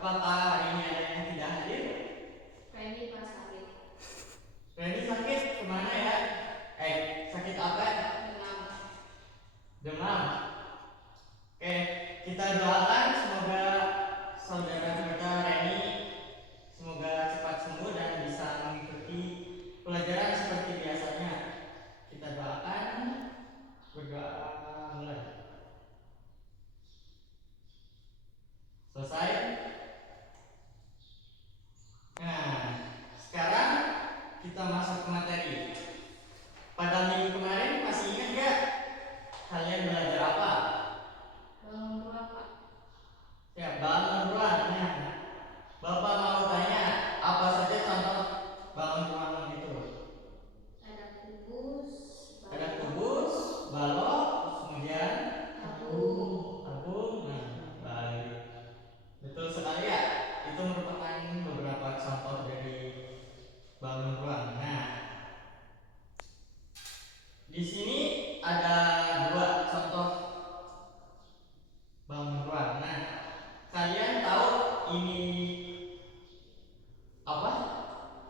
Apakah hari ini ada yang tidak hadir? Reni pas sakit. Reni sakit kemana ya? Sakit apa? Demam. Demam. Oke, kita doakan semoga saudara kita Reni semoga cepat sembuh dan bisa mengikuti pelajaran seperti biasanya. Kita doakan, berdoa mulai. Selesai. Nah, sekarang kita masuk ke materi. Pada minggu kemarin masih ingat gak kalian belajar apa? Bangun ruang, Pak. Ya, bangun ruang. Nah, Bapak mau tanya apa saja contoh bangun ruangan itu? Ada kubus, Ada kubus, balok, kemudian tabung. Nah, baik. Betul sekali ya. Itu merupakan beberapa contoh dari bangun ruang. Nah, di sini ada dua contoh bangun ruang. Nah, kalian tahu ini apa?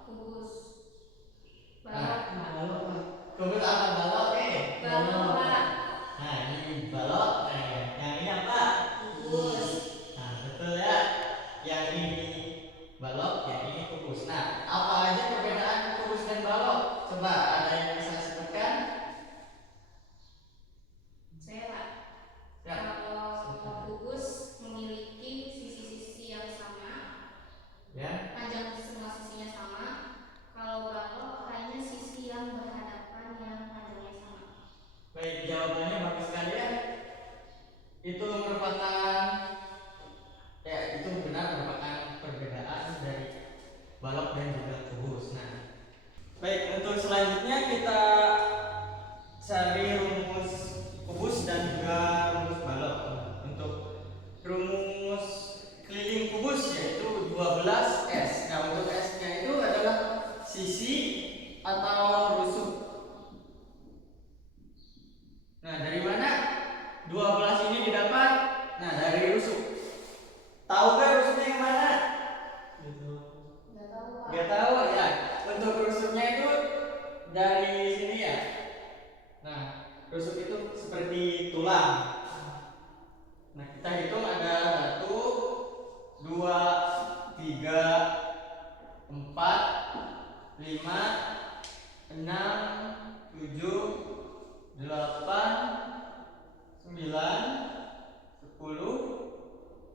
Kubus. Nah, Balok, Pak. kubus apa balok? Balok, Pak. Nah, ini balok. Nah, yang ini apa? Kubus. Nah, betul ya. Yang ini balok, yang ini kubus. Nah, apa aja perbedaan kubus dan balok? Coba ada yang bisa sebutkan? Saya, Pak. Ya. Kalau kubus memiliki sisi-sisi yang sama, Ya. panjang semua sisinya sama. Kalau balok hanya sisi yang berhadapan yang panjangnya sama. Baik, jawabannya bagus sekali ya. Itu merupakan itu benar merupakan perbedaan dari balok dan juga kubus. Nah, baik, untuk selanjutnya kita cari rumus kubus dan juga rumus balok. Untuk rumus keliling kubus yaitu 12S. Nah, untuk S-nya itu adalah sisi atau rusuk. Nah, dari mana 12 ini didapat? Nah, dari rusuk. Tahu gak rusuknya yang mana? Nggak tahu, Pak. Gak tahu ya. Untuk rusuknya itu dari sini ya. Nah, rusuk itu seperti tulang. Nah, kita hitung ada 1, 2, 3, 4, 5, 6, 7, 8, 9, 10,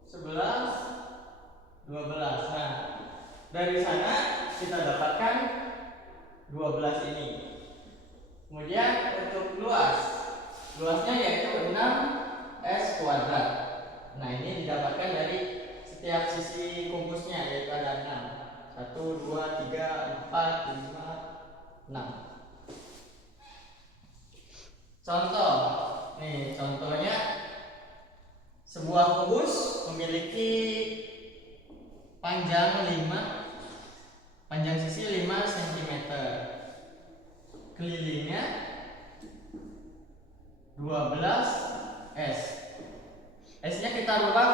11, 12. Nah, dari sana kita dapatkan 12 ini. Kemudian untuk luasnya yaitu 6S kuadrat. Nah, ini didapatkan dari setiap sisi kubusnya yaitu ada 6. 1, 2, 3, 4, 5, 6. Contoh. Nih, contohnya sebuah kubus memiliki panjang sisi 5 cm. Kelilingnya 12S. S-nya kita rubah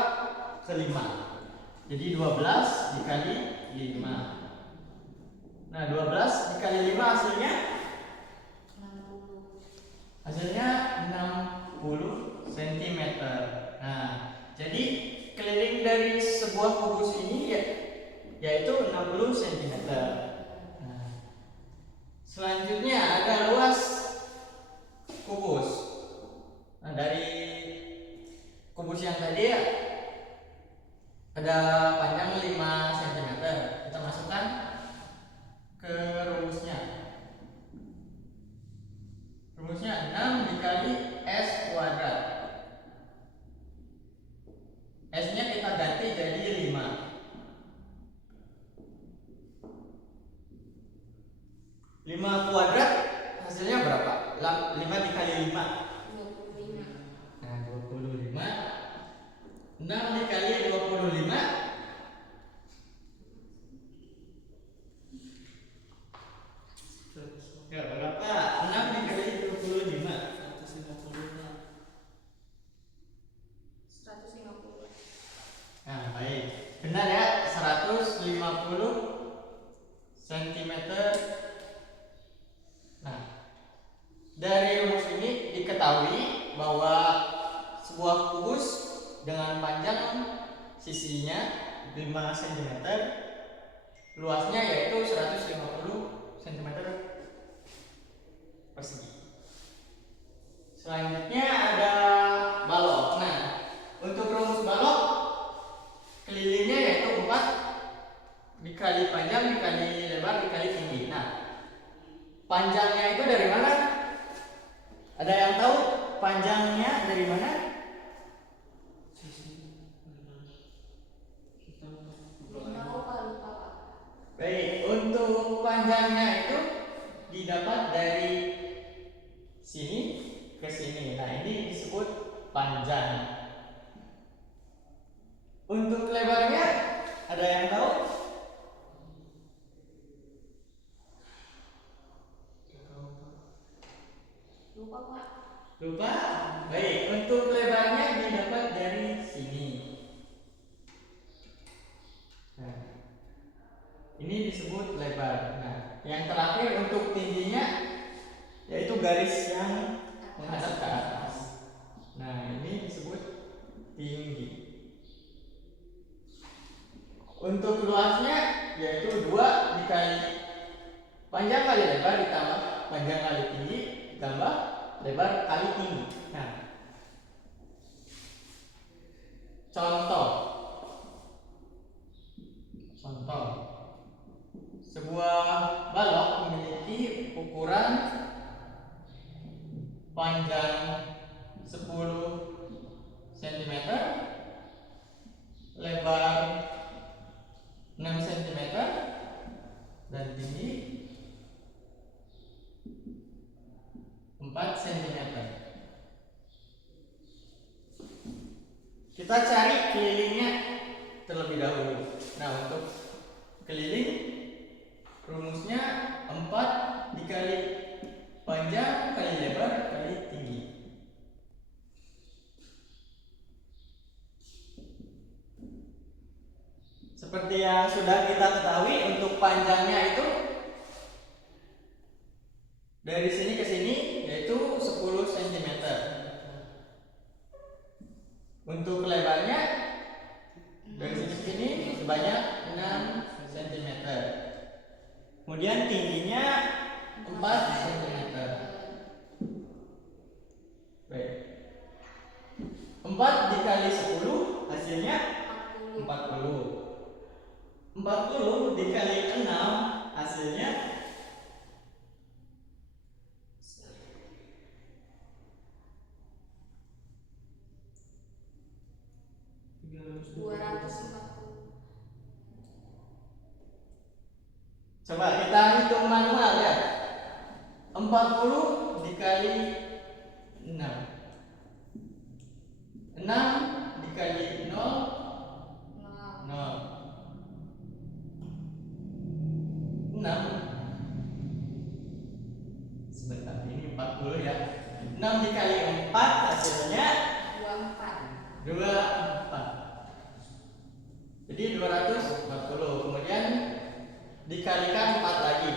ke 5. Jadi 12 dikali 5. Nah, 12 dikali 5 hasilnya 60 cm. Nah, jadi keliling dari sebuah kubus ini yaitu 60 cm. Nah, selanjutnya ada luas kubus. Nah, dari kubus yang tadi ya ada panjang 5 cm. Kita masukkan ke rumusnya. Rumusnya 6 dikali S kuadrat. S-nya kita ganti jadi 5. 5 kuadrat hasilnya berapa? 5 dikali 5. 25. Nah, 25. 6 dikali 25. Ya, berapa? 6 dikali 25. 150. Nah, baik. Benar ya? 150 cm. Nah, dari rumus ini diketahui bahwa sebuah kubus dengan panjang sisinya 5 cm, luasnya yaitu 150 cm persegi. Selanjutnya ada balok. Nah, untuk rumus balok, kelilingnya yaitu 4 dikali panjang dikali lebar dikali tinggi. Nah, panjangnya itu dari mana? Ada yang tahu panjangnya dari mana? Baik, untuk panjangnya itu didapat dari sini ke sini. Nah, ini disebut panjang. Untuk lebarnya ada yang tahu? Lupa Pak. Lupa? Baik, untuk lebarnya didapat dari sini. Nah, ini disebut lebar. Nah, yang terakhir untuk tingginya yaitu garis yang menghadap ke atas. Nah, ini disebut tinggi. Untuk luasnya yaitu 2 dikali panjang kali lebar ditambah panjang kali tinggi ditambah lebar kali tinggi. Nah, contoh sebuah balok memiliki ukuran panjang 10 cm, lebar 6 cm, dan tinggi 4 cm. Kita cari kelilingnya terlebih dahulu. Nah, untuk keliling rumusnya 4 dikali panjang kali lebar kali tinggi. Seperti yang sudah kita ketahui, untuk panjangnya itu dari sini ke sini yaitu 10 cm. Untuk lebarnya dari sini ke sini sebanyak 6 cm. Kemudian tingginya 4 cm. Baik. 4 dikali 10 hasilnya 40. 40 dikali 6 hasilnya 240. Coba kita hitung manual ya. 40 dikali 6. 6 dikali 0 0. 6 sebentar, ini 40 ya. 6 dikali 4 hasilnya 24. Jadi 240. Kemudian dikalikan 4 lagi.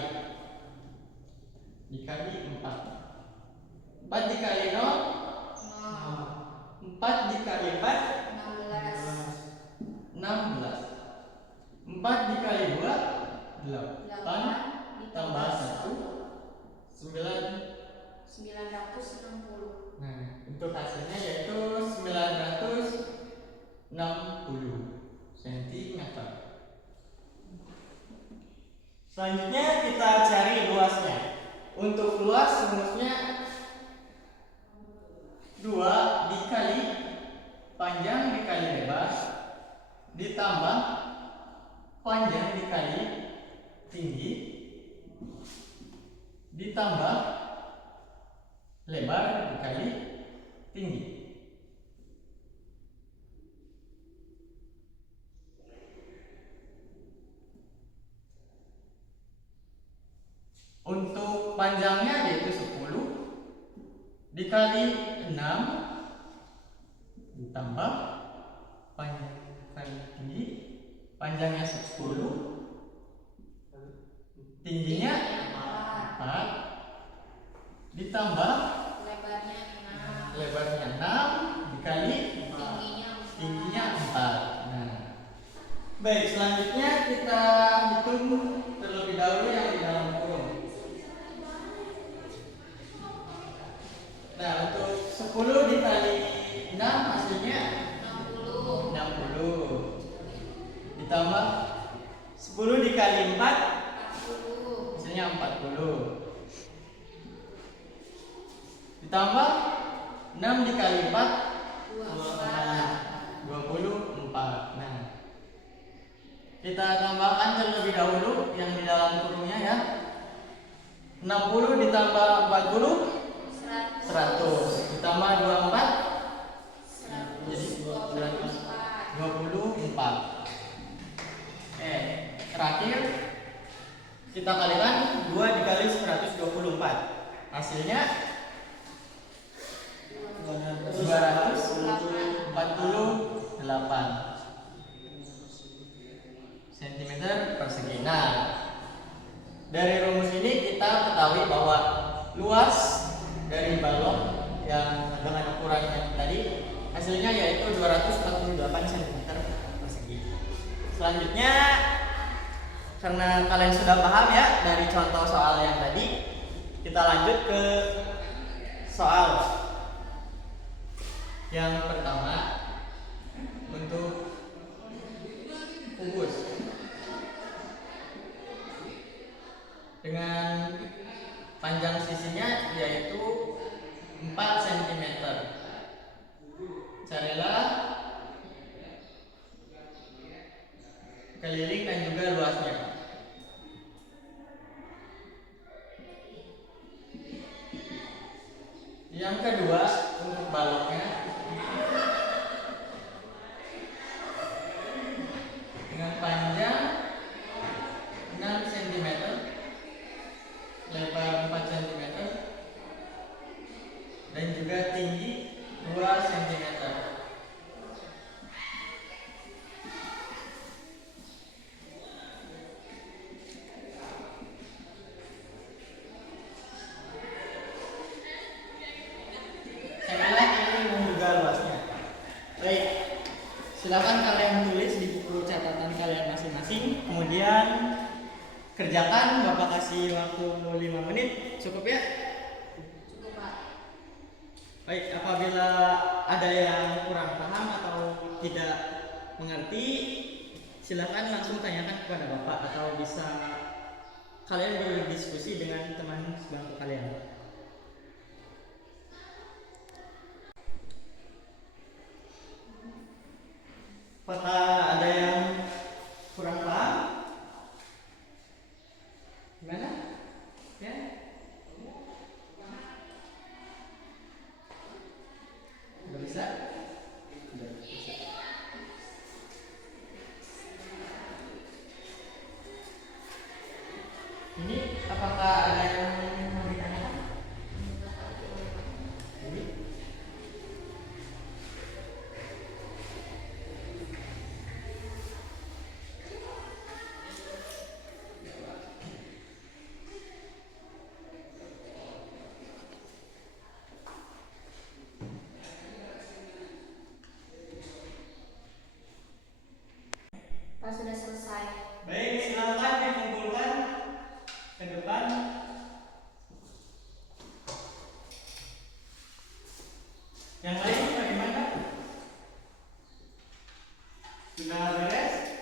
Dikali 4. 4 dikali 0 4 dikali 4 16. 4 dikali 2 8 tambah 1 960. Nah, untuk hasilnya yaitu 960 cm. Selanjutnya kita cari luasnya. Untuk luas rumusnya 2 dikali panjang dikali lebar ditambah panjang dikali tinggi ditambah lebar dikali tinggi. Untuk panjangnya yaitu 10 dikali 6 ditambah panjang kali tinggi. panjangnya 10, tingginya 4, ditambah lebarnya 6 dikali tingginya 4. Nah, baik, selanjutnya kita hitung terlebih dahulu yang di dalam kurung. Nah, untuk 10 dikali 6 hasilnya 60. Ditambah 10 dikali 4 hasilnya 40. Ditambah 6 dikali 4 24. Nah, kita tambahkan terlebih dahulu yang di dalam kurungnya ya. 60 ditambah 40 100, ditambah 24 jadi 24. Terakhir kita kalikan 2 dikali 124, hasilnya 248 cm persegi. Nah, dari rumus ini kita ketahui bahwa luas dari balok yang dengan ukuran yang tadi hasilnya yaitu 248 cm persegi. Selanjutnya, karena kalian sudah paham ya dari contoh soal yang tadi, kita lanjut ke soal yang pertama untuk kubus dengan panjang sisinya yaitu 4 cm. Carilah keliling dan juga luasnya. Yang kedua untuk baloknya dengan panjang 6 cm, lebar 4 cm, dan juga tinggi 2 cm. Baik, silakan kalian tulis di buku catatan kalian masing-masing, kemudian kerjakan. Bapak kasih waktu 5 menit, cukup ya? Cukup, Pak. Baik, apabila ada yang kurang paham atau tidak mengerti, silakan langsung tanyakan kepada Bapak atau bisa kalian berdiskusi dengan teman sebangku kalian. Apakah ada yang kurang paham? Gimana? Ya? Udah bisa? Udah bisa. Ini apakah ada yang mau ditanyakan? Ini? Pak, sudah selesai. Baik, silakan dikumpulkan ke depan. Yang lain bagaimana? Sudah beres?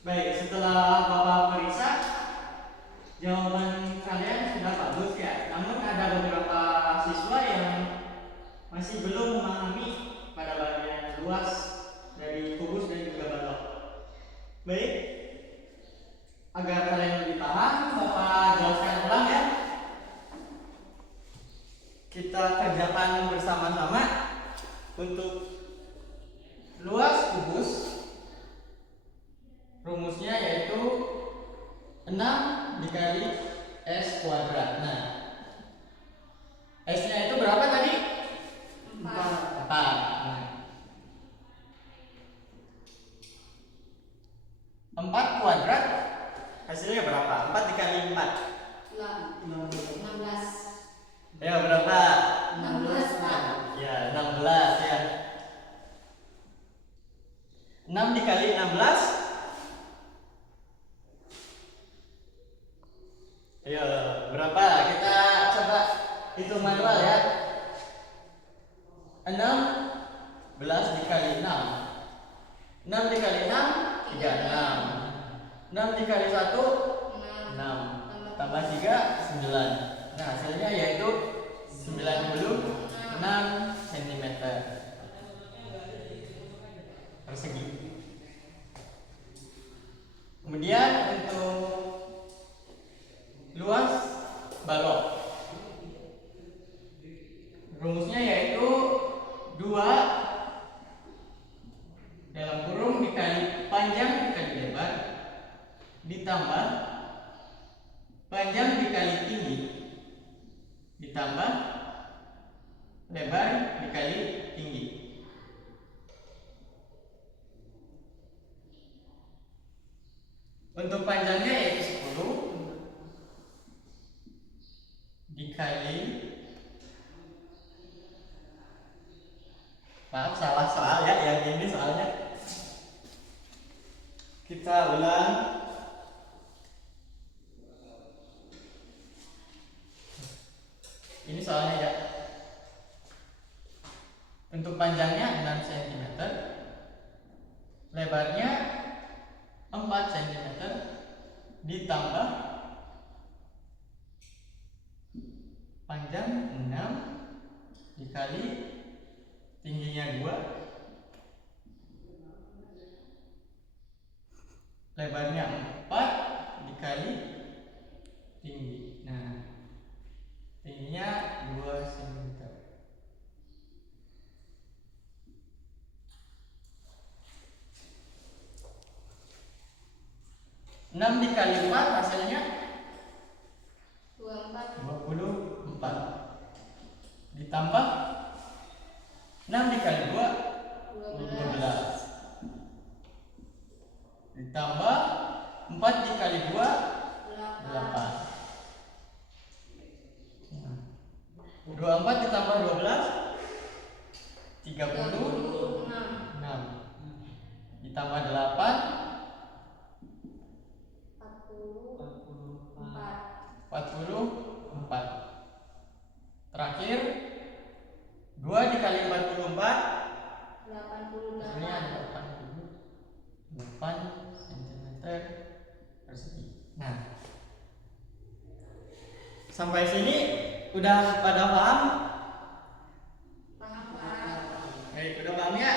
Baik, setelah Bapak periksa, jawaban kalian sudah bagus ya. Namun ada beberapa siswa yang masih belum memahami pada bagian luas dari kubus dan juga balok. Baik, agar kalian lebih paham, Bapak jelaskan ulang ya. kita kerjakan bersama-sama. Untuk luas kubus, rumusnya yaitu 6 dikali S kuadrat. Nah, S-nya itu berapa tadi? 4. 4. Nah, 4 kuadrat hasilnya berapa? 4 dikali 4. 16. Ya, berapa? 16, Pak. Ya, 16 ya. 6 dikali 16. Ayo, berapa? Kita coba hitung manual ya. 16 dikali 6. 6 dikali 6, 36. 6 dikali 1, 6. Tambah 3, 9. Nah, hasilnya yaitu 96 cm persegi. Kemudian untuk luas balok, rumusnya yaitu 2 dalam kurung dikali panjang dikali lebar ditambah panjang dikali tinggi ditambah lebar dikali tinggi. Untuk panjangnya yaitu 10 dikali, maaf salah soal ya, yang ini soalnya kita ulang. Ini soalnya ya. Untuk panjangnya 6 cm, lebarnya 4 cm ditambah panjang 6 dikali tingginya 2, lebarnya 4 dikali tinggi. Nah, tingginya 2 cm. 6 dikali 4 hasilnya 24. Ditambah 6 dikali 2, 12. Ditambah 4 dikali 2, 8. 24 ditambah 12, 36. Ditambah 8, 44. Terakhir 2 dikali 44, ini ada 88 cm persegi. Nah, sampai sini udah pada paham? Paham, Pak. Baik, udah paham ya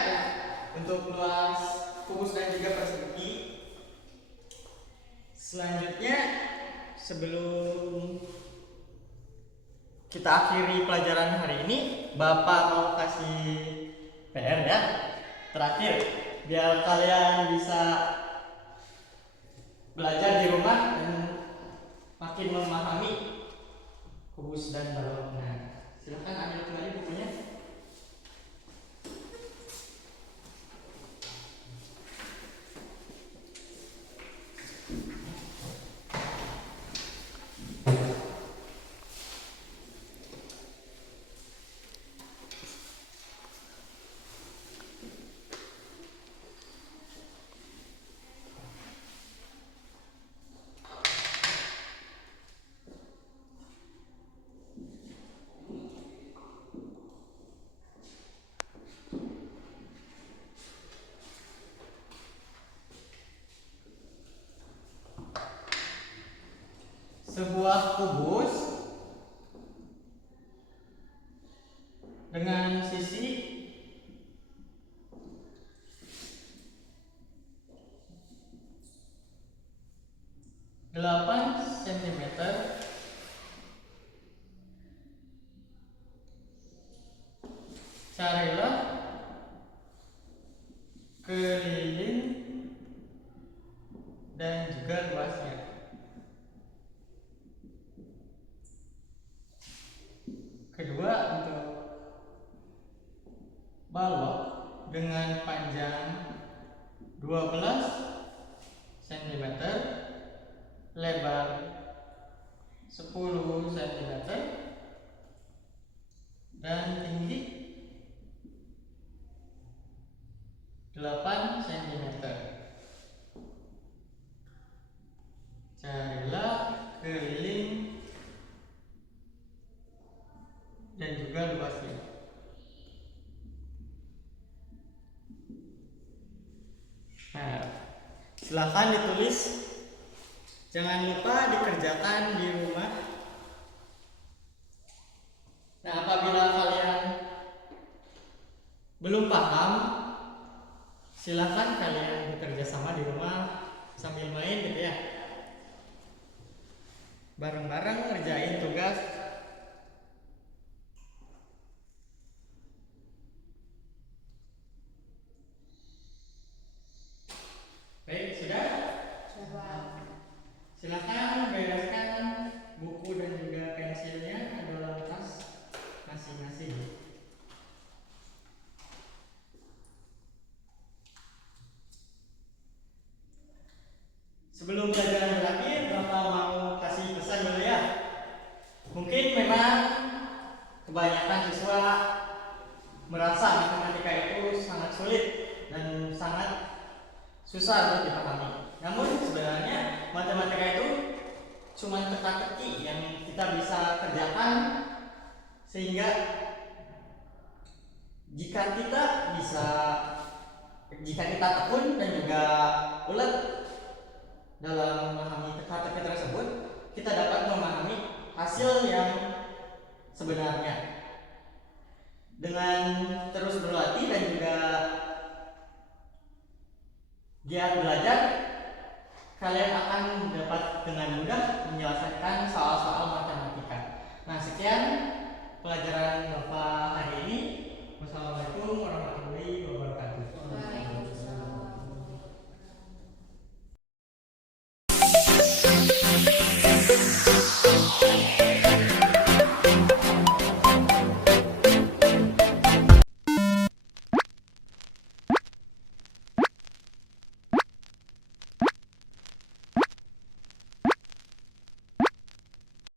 untuk luas kubus dan juga persegi. Selanjutnya, sebelum kita akhiri pelajaran hari ini, Bapak mau kasih PR ya. Terakhir, biar kalian bisa belajar di rumah dan makin memahami kubus dan balok. Nah, silahkan ambil kembali bukunya. Sebuah kubus dengan sisi 8 cm carilah keliling dan juga luasnya. Kedua, untuk balok dengan panjang 12 cm, lebar 10 cm, dan tinggi 8 cm. Carilah keliling dan juga luasnya. Nah, silakan ditulis. Jangan lupa dikerjakan di rumah. Nah, apabila kalian belum paham, silakan kalian bekerja sama di rumah sambil main gitu ya. Bareng-bareng ngerjain tugas. Baik, sudah? Silakan bereskan buku dan juga pensilnya ke dalam tas masing-masing. Sebelum pelajaran berakhir, Bapak mau kasih pesan dulu ya. Mungkin memang kebanyakan siswa merasa matematika itu sangat sulit dan sangat susah untuk dipahami. Namun sebenarnya matematika itu cuma teka-teki yang kita bisa kerjakan, sehingga jika kita tekun dan juga ulet dalam memahami teka-teki tersebut, kita dapat memahami hasil yang sebenarnya. Dengan terus berlatih dan juga giat belajar, kalian akan dapat dengan mudah menyelesaikan soal-soal matematika. Nah, sekian pelajaran Bapak hari ini. Wassalamualaikum warahmatullahi wabarakatuh.